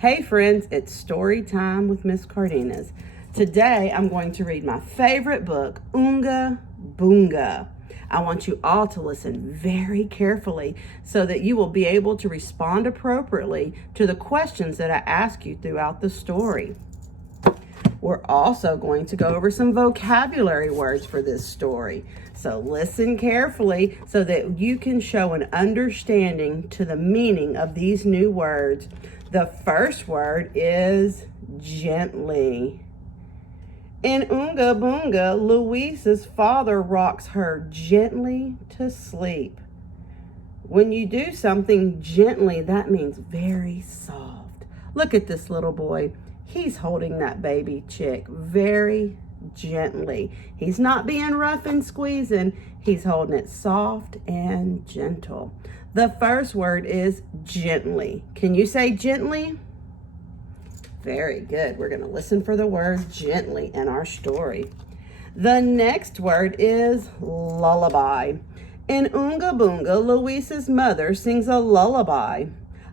Hey friends, it's story time with Miss Cardenas. Today I'm going to read my favorite book, Oonga, Boonga. I want you all to listen very carefully so that you will be able to respond appropriately to the questions that I ask you throughout the story. We're also going to go over some vocabulary words for this story. So listen carefully so that you can show an understanding to the meaning of these new words. The first word is gently. In Oonga Boonga, Louise's father rocks her gently to sleep. When you do something gently, that means very soft. Look at this little boy. He's holding that baby chick very gently. He's not being rough and squeezing. He's holding it soft and gentle. The first word is gently. Can you say gently? Very good. We're going to listen for the word gently in our story. The next word is lullaby. In Oonga Boonga, Louise's mother sings a lullaby.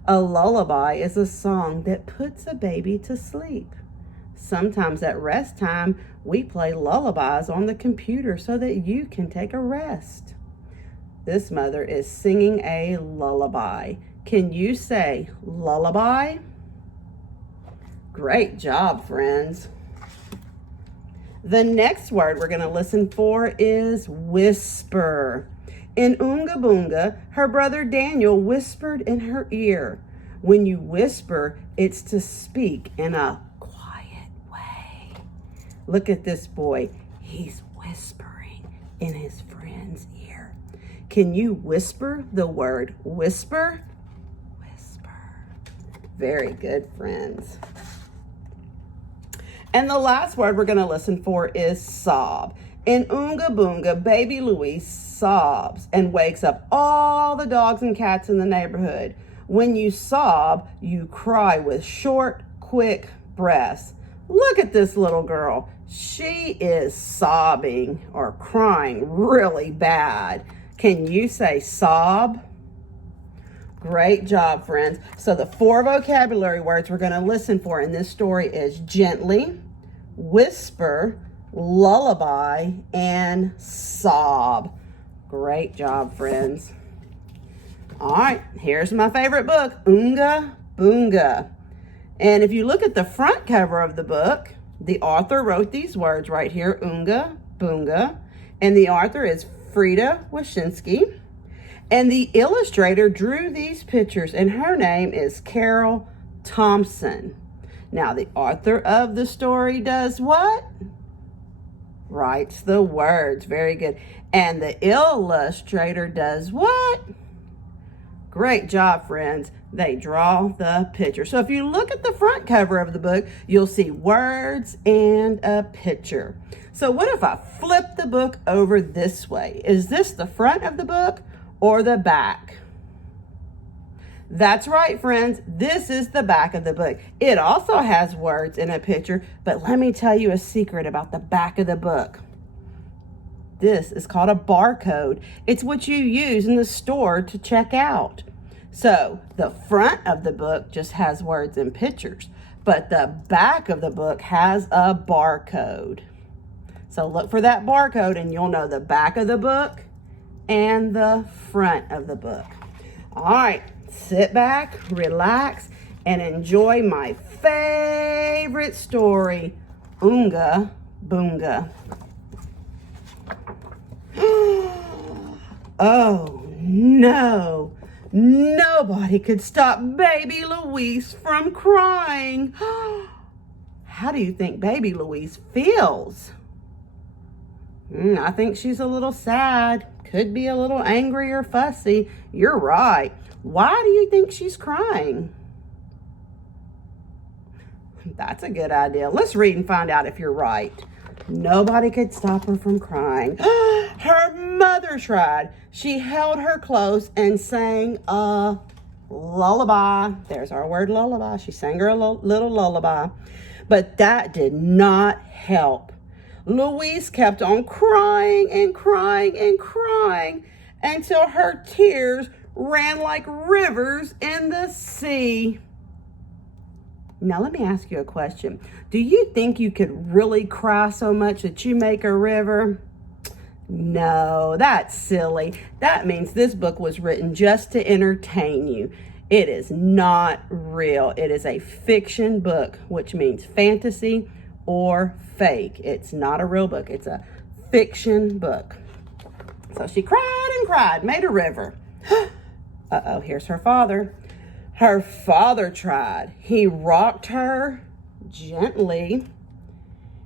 A lullaby is a song that puts a baby to sleep. Sometimes at rest time, we play lullabies on the computer so that you can take a rest. This mother is singing a lullaby. Can you say lullaby? Great job, friends. The next word we're going to listen for is whisper. In Oonga Boonga, her brother Daniel whispered in her ear. When you whisper, it's to speak in a quiet way. Look at this boy. He's whispering in his friend's ear. Can you whisper the word whisper? Whisper. Very good, friends. And the last word we're going to listen for is sob. In Oonga Boonga, baby Louise sobs and wakes up all the dogs and cats in the neighborhood. When you sob, you cry with short, quick breaths. Look at this little girl. She is sobbing or crying really bad. Can you say sob? Great job, friends. So the 4 vocabulary words we're going to listen for in this story is gently, whisper, lullaby, and sob. Great job, friends. All right, here's my favorite book, Oonga Boonga. And if you look at the front cover of the book, the author wrote these words right here, Oonga Boonga. And the author is Frida Wyszynski. And the illustrator drew these pictures, and her name is Carol Thompson. Now, the author of the story does what? Writes the words. Very good. And the illustrator does what? Great job, friends. They draw the picture. So if you look at the front cover of the book, you'll see words and a picture. So what if I flip the book over this way? Is this the front of the book or the back? That's right, friends. This is the back of the book. It also has words and a picture, but let me tell you a secret about the back of the book. This is called a barcode. It's what you use in the store to check out. So the front of the book just has words and pictures, but the back of the book has a barcode. So look for that barcode and you'll know the back of the book and the front of the book. All right, sit back, relax, and enjoy my favorite story, Oonga Boonga. Oh no, nobody could stop baby Louise from crying. How do you think baby Louise feels? I think she's a little sad. Could be a little angry or fussy. You're right. Why do you think she's crying? That's a good idea. Let's read and find out if you're right. Nobody could stop her from crying. Her mother tried. She held her close and sang a lullaby. There's our word lullaby. She sang her a little lullaby. But that did not help. Louise kept on crying and crying and crying until her tears ran like rivers in the sea. Now, let me ask you a question. Do you think you could really cry so much that you make a river? No, that's silly. That means this book was written just to entertain you. It is not real. It is a fiction book, which means fantasy or fake. It's not a real book. It's a fiction book. So she cried and cried, made a river. Uh-oh, here's her father. Her father tried. He rocked her gently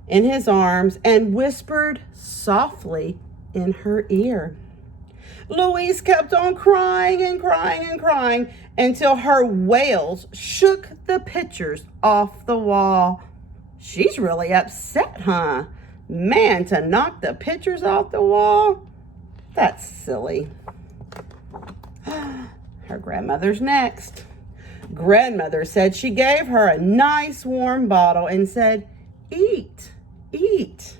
in his arms and whispered softly in her ear. Louise kept on crying and crying and crying until her wails shook the pictures off the wall. She's really upset, huh? Man, to knock the pictures off the wall? That's silly. Her grandmother's next. Grandmother said she gave her a nice warm bottle and said, "Eat, eat."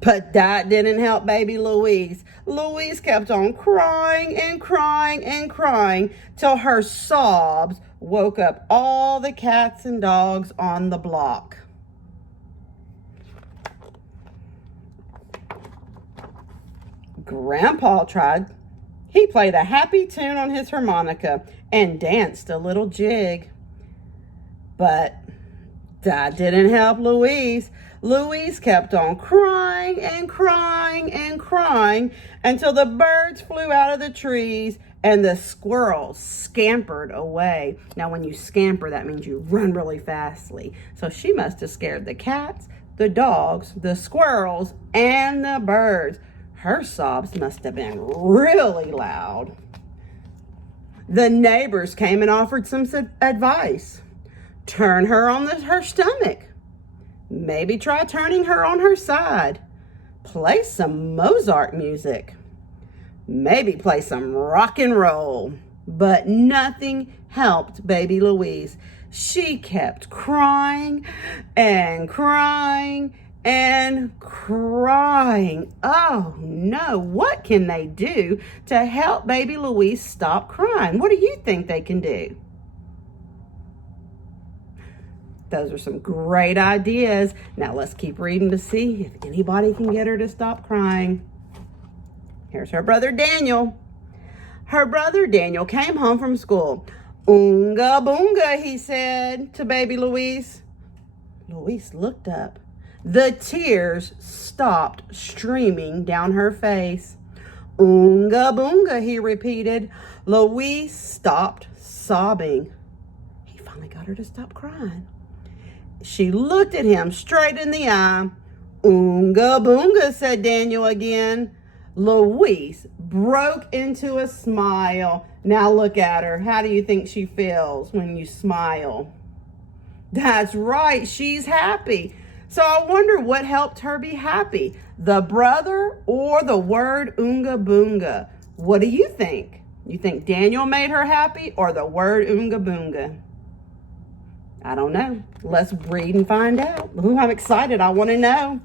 But that didn't help baby Louise. Louise kept on crying and crying and crying till her sobs woke up all the cats and dogs on the block. Grandpa tried. He played a happy tune on his harmonica and danced a little jig. But that didn't help Louise. Louise kept on crying and crying and crying until the birds flew out of the trees and the squirrels scampered away. Now, when you scamper, that means you run really fastly. So she must have scared the cats, the dogs, the squirrels, and the birds. Her sobs must have been really loud. The neighbors came and offered some advice. Turn her on her stomach. Maybe try turning her on her side. Play some Mozart music. Maybe play some rock and roll. But nothing helped baby Louise. She kept crying and crying and crying. Oh no, what can they do to help baby Louise stop crying? What do you think they can do? Those are some great ideas. Now let's keep reading to see if anybody can get her to stop crying. Here's her brother Daniel. Her brother Daniel came home from school. "Oonga boonga," he said to baby Louise. Louise looked up. The tears stopped streaming down her face. "Oonga boonga," he repeated. Louise stopped sobbing. He finally got her to stop crying. She looked at him straight in the eye. "Oonga boonga," said Daniel again. Louise broke into a smile. Now look at her. How do you think she feels when you smile? That's right, she's happy. So I wonder what helped her be happy, the brother or the word Oonga boonga? What do you think? You think Daniel made her happy or the word Oonga boonga? I don't know. Let's read and find out. Ooh, I'm excited. I want to know.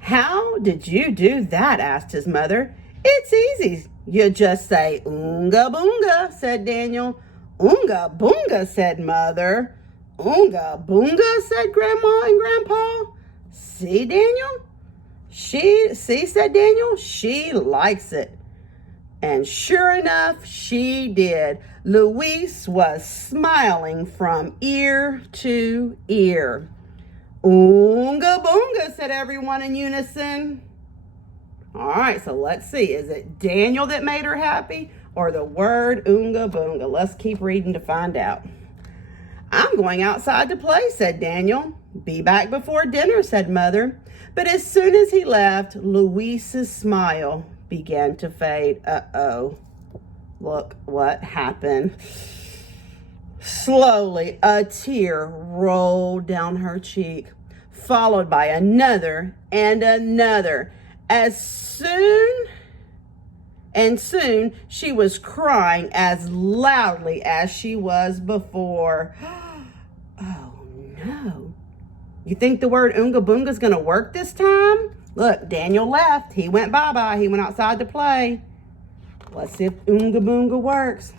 "How did you do that?" asked his mother. "It's easy. You just say Oonga boonga," said Daniel. "Oonga boonga," said Mother. "Oonga boonga," said Grandma and Grandpa. "See, Daniel? Said Daniel. She likes it." And sure enough, she did. Louise was smiling from ear to ear. "Oonga boonga," said everyone in unison. All right, so let's see. Is it Daniel that made her happy or the word Oonga boonga? Let's keep reading to find out. "I'm going outside to play," said Daniel. "Be back before dinner," said Mother. But as soon as he left, Louise's smile began to fade. Uh-oh. Look what happened. Slowly, a tear rolled down her cheek, followed by another and another. Soon she was crying as loudly as she was before. Oh no. You think the word Oonga boonga is going to work this time? Look, Daniel left. He went bye-bye. He went outside to play. Let's see if Oonga boonga works.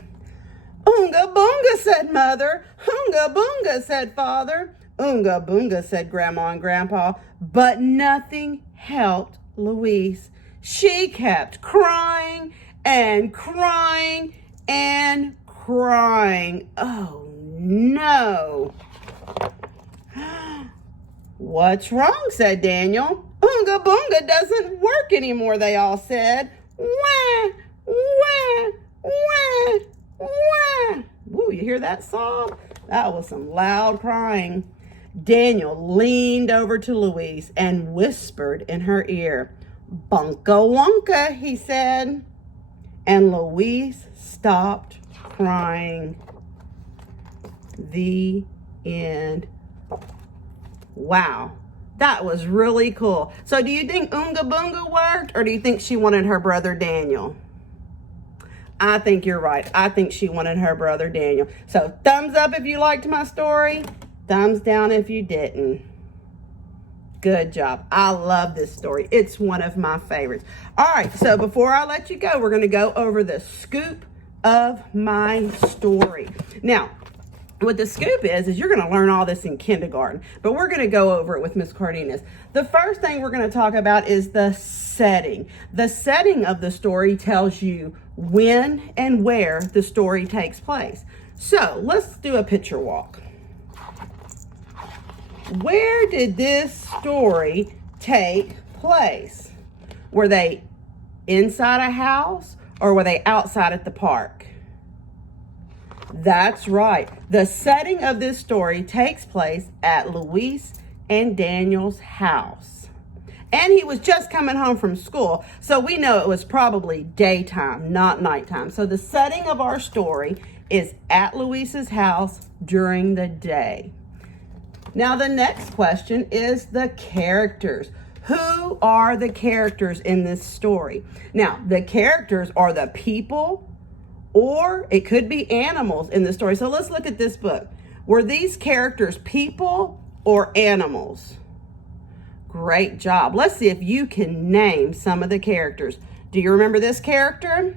Oonga Boonga, said Mother. Oonga Boonga, said Father. Oonga Boonga, said Grandma and Grandpa. But nothing helped Louise. She kept crying and crying and crying. Oh, no. What's wrong, said Daniel. Oonga Boonga doesn't work anymore, they all said. Wah, wah, wah, wah. Woo, you hear that sob? That was some loud crying. Daniel leaned over to Louise and whispered in her ear. Bunka wonka, he said. And Louise stopped crying. The end. Wow, that was really cool. So do you think Oonga Boonga worked, or do you think she wanted her brother Daniel? I think you're right. I think she wanted her brother Daniel. So thumbs up if you liked my story. Thumbs down if you didn't. Good job. I love this story. It's one of my favorites. All right, so before I let you go, we're going to go over the scoop of my story. Now, what the scoop is you're going to learn all this in kindergarten, but we're going to go over it with Miss Cardenas. The first thing we're going to talk about is the setting. The setting of the story tells you when and where the story takes place. So let's do a picture walk. Where did this story take place? Were they inside a house or were they outside at the park? That's right. The setting of this story takes place at Louise and Daniel's house. And he was just coming home from school, so we know it was probably daytime, not nighttime. So the setting of our story is at Louise's house during the day. Now the next question is the characters. Who are the characters in this story? Now, the characters are the people, or it could be animals in the story. So let's look at this book. Were these characters people or animals? Great job. Let's see if you can name some of the characters. Do you remember this character?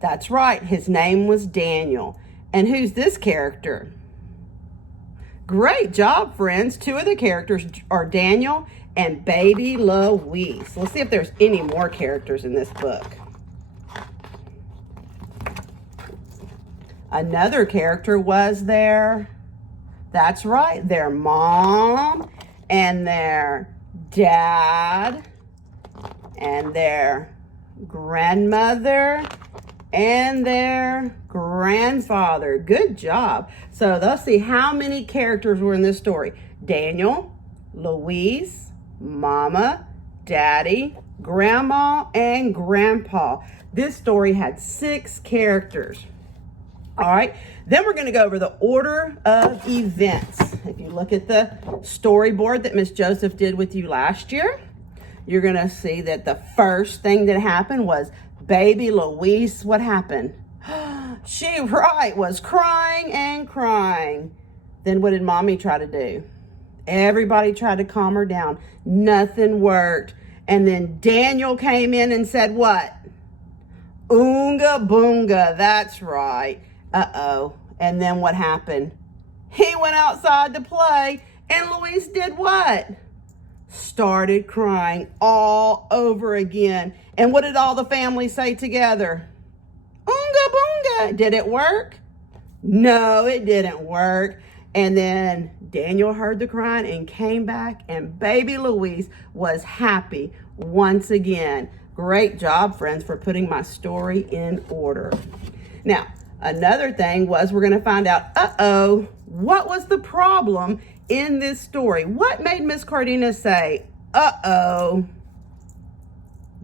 That's right. His name was Daniel. And who's this character? Great job, friends. Two of the characters are Daniel and baby Louise. Let's see if there's any more characters in this book. Another character was that's right, their mom and their dad and their grandmother and their grandfather. Good job. So let's see how many characters were in this story. Daniel, Louise, Mama, Daddy, Grandma, and Grandpa. This story had 6 characters. All right, then we're going to go over the order of events. If you look at the storyboard that Miss Joseph did with you last year, you're going to see that the first thing that happened was baby Louise. What happened? She was crying and crying. Then what did Mommy try to do? Everybody tried to calm her down. Nothing worked. And then Daniel came in and said what? Oonga Boonga. That's right. Uh-oh. And then what happened? He went outside to play, and Louise did what? Started crying all over again. And what did all the family say together? Oonga Boonga. Did it work? No, it didn't work. And then Daniel heard the crying and came back, and baby Louise was happy once again. Great job, friends, for putting my story in order. Now, another thing was we're going to find out, what was the problem in this story? What made Miss Cardenas say,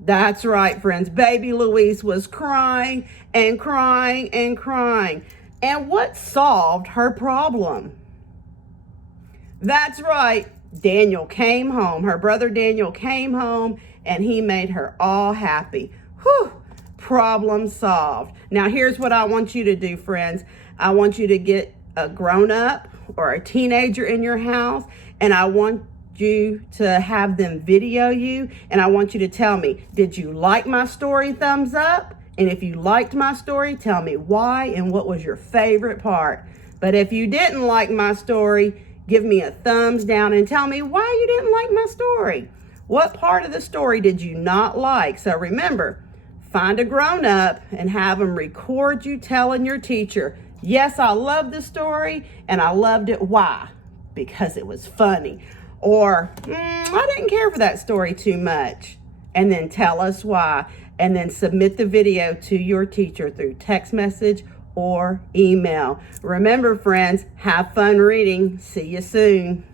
That's right, friends. Baby Louise was crying and crying and crying. And what solved her problem? That's right. Daniel came home. Her brother Daniel came home, and he made her all happy. Whew. Problem solved. Now, here's what I want you to do, friends. I want you to get a grown-up or a teenager in your house, and I want you to have them video you, and I want you to tell me, did you like my story? Thumbs up. And if you liked my story, tell me why and what was your favorite part. But if you didn't like my story, give me a thumbs down and tell me why you didn't like my story. What part of the story did you not like? So remember, find a grown-up and have them record you telling your teacher, yes, I love the story and I loved it. Why? Because it was funny. Or, I didn't care for that story too much. And then tell us why. And then submit the video to your teacher through text message or email. Remember, friends, have fun reading. See you soon.